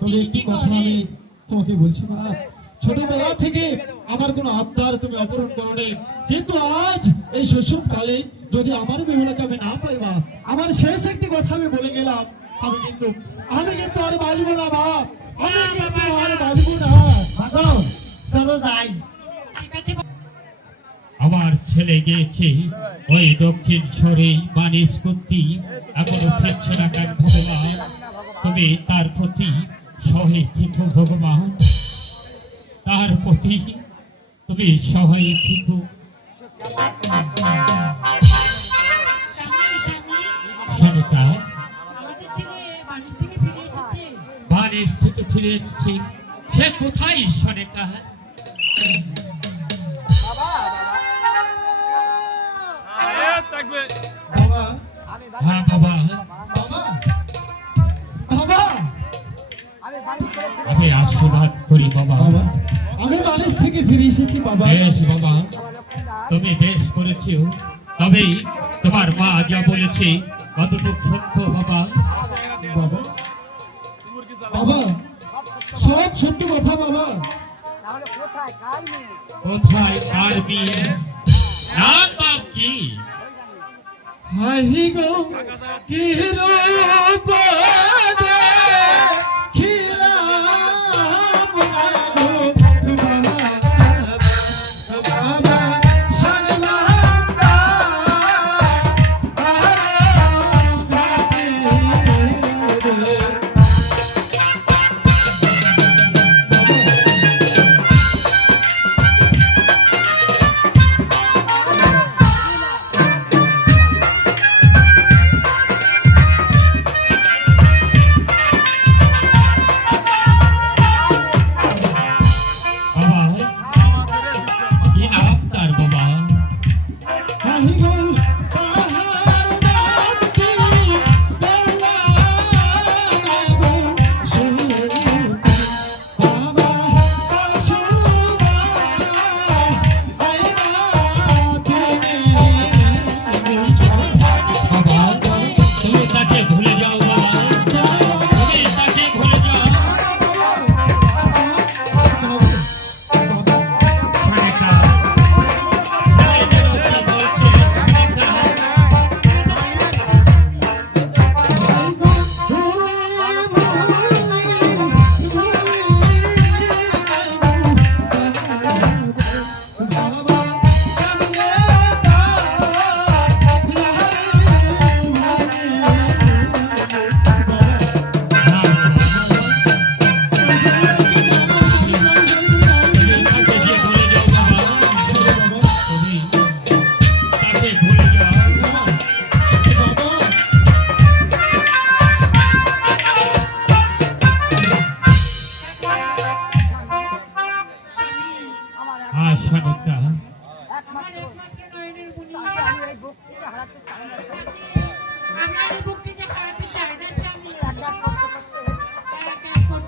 তবে একটি কথা আমি তোমাকে বলছি মা, ছোটবেলা থেকে আমার কোনো আবদার তুমি অপূরণ করোনি, কিন্তু আজ এই শৈশব কালে যদি আমার মেহুলাকে আমি না পাই মা, আমার শেষ একটি কথা আমি বলে গেলাম, আমি কিন্তু আর বাঁচবো না মা, আমি কিন্তু আর বাঁচবো না। চলো যাই। আমার ছেলে গিয়েছে ওই দক্ষিণ শহরে বাণিজ্য করতে, এখনো ফিরছে না কেন ভগবান? তুমি তার প্রতি সহায় থেকো ভগবান, তার প্রতি তুমি সহায় থেকো। সনিকা বাণিজ্য থেকে ফিরে এসেছে, সে কোথায় সনিকা? হ্যাঁ বাবা, আমি আশীর্বাদ করি বাবা। আমি বাড়ি থেকে ফিরে এসেছি বাবা। বেশ বাবা, তুমি বেশ করেছো, তবে তোমার মা যা বলেছে কতটুকু সত্য বাবা? বাবা বাবা সব সত্য কথা বাবা। কোথায় কার বিয়ে? নাম বাপ কি? হাহি গো কি রূপ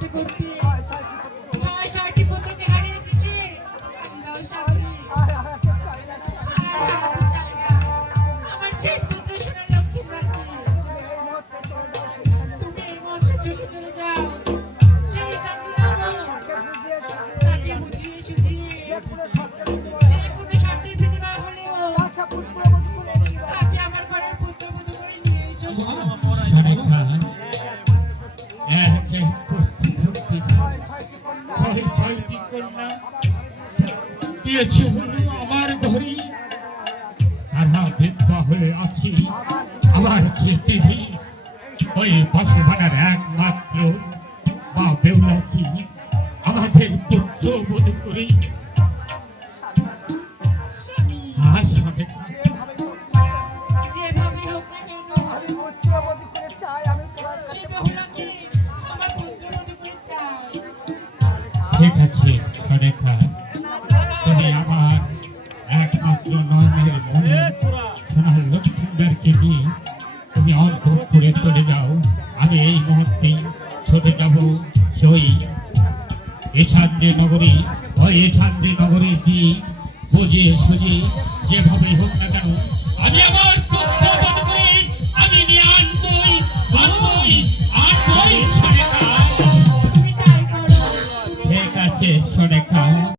করতে করতে ছয় ছয়টি পুত্রকে হারিয়েছি সে। আজ দাও শান্তি। আর হারাতে চাই না। আমার সেই পুত্র সোনার লক্ষ্মী প্রার্থী। তুমি এই মুহূর্তে ছুটে চলে যাও। সেই কান্তি নামো। তাকে বুঝিয়ে সুঝিয়ে যে কোনো শর্তের বিনিময় হলেও তাকে আমার ঘরের পুত্রবধূ করে নিয়ে এসো। সরেখা এক এক করতে করতে ছয় ছয়টি কন্যা দিয়েছে হলো আমার ঘরে। তারা বিধবা হয়ে আছি আবার খেতে দিই ওই বসবানার একমাত্র বা বেউলাকি আমাদের পুত্র বোধ করে। আর সরেখা যেভাবে হোক না কেন সে বহুলাকে আমার পুত্রবধূ করে চাই। ঠিক আছে সরেখা, তুমি আমার একমাত্র নয়নের মনে সোনার লক্ষ্মীদেরকে নিয়ে তুমি অন্তঃপুরে চলে যাও। আমি এই মুহূর্তেই ছুটে যাব সেই ঈশান্যী নগরী। ওই ঈশান্যী নগরী কি বুঝিয়ে সুঝিয়ে যেভাবে হোক না কেন আমি আমার